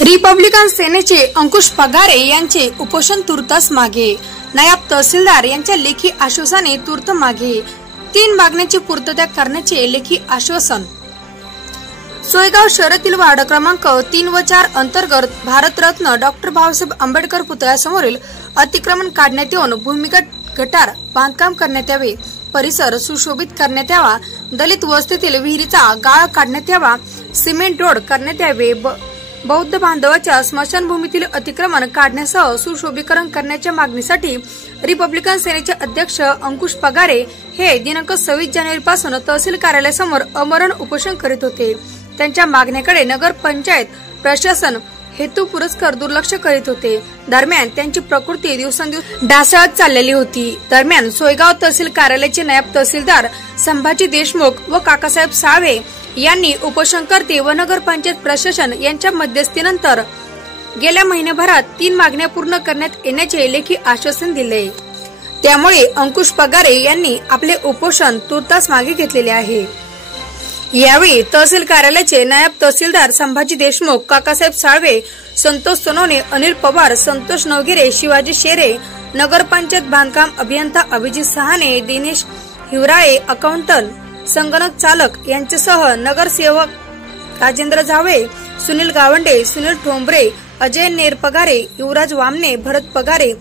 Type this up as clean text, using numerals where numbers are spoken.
Republican सेनेचे अंकुश पगारे यांचे उपोषण तुर्तास मागे। नायब तहसीलदार यांच्या लेखी आश्वासनाने तूर्त मागे। 3 मागण्यांची पूर्तता करण्याचे लेखी आश्वासन। सोयगाव शहरातील वार्ड क्रमांक 3 व 4 अंतर्गत भारतरत्न डॉक्टर बाबासाहेब आंबेडकर पुतळ्यासमोरील अतिक्रमण काढण्यात येऊन भूमिगत गटार बांधकाम करण्यात यावे, परिसर सुशोभित करण्यात यावा, दलित वस्तीतील विहिरीचा गाळ काढण्यात यावा, सिमेंट रोड करण्यात यावे, बौद्ध बांधवाच्या स्मशानभूमीतील अतिक्रमण काढण्यासह सुशोभीकरण करण्याच्या मागणीसाठी रिपब्लिकन सेनेचे अध्यक्ष अंकुश पगारे हे दिनांक 26 जानेवारी पासून तहसील कार्यालयासमोर अमरण उपोषण करीत होते। त्यांच्या मागण्याकडे नगर पंचायत प्रशासन हेतुपुरस्सर दुर्लक्ष करीत होते। दरम्यान त्यांची प्रकृती दिवसेंदिवस ढासळत चाललेली होती। दरम्यान सोयगाव तहसील कार्यालयाचे नायब तहसीलदार संभाजी देशमुख व काकासाहेब साळवे यांनी उपोषणकर्ते व नगर पंचायत प्रशासन यांच्या मध्यस्थीनंतर गेल्या महिन्याभरात 3 मागण्या पूर्ण करण्यात येण्याचे लेखी आश्वासन दिले। त्यामुळे अंकुश पगारे यांनी आपले उपोषण तुर्तास मागे घेतलेले आहे। यावेळी तहसील कार्यालयाचे नायब तहसीलदार संभाजी देशमुख, काकासाहेब साळवे, संतोष सोनवणे, अनिल पवार, संतोष नवगिरे, शिवाजी शेरे, नगरपंचायत बांधकाम अभियंता अभिजित सहाने, दिनेश हिवराळे, अकाउंटंट, संगणक चालक यांच्यासह नगरसेवक राजेंद्र जावळे, सुनील गावंडे, सुनील ठोंबरे, अजय नेरपगारे, युवराज वामने, भरत पगारे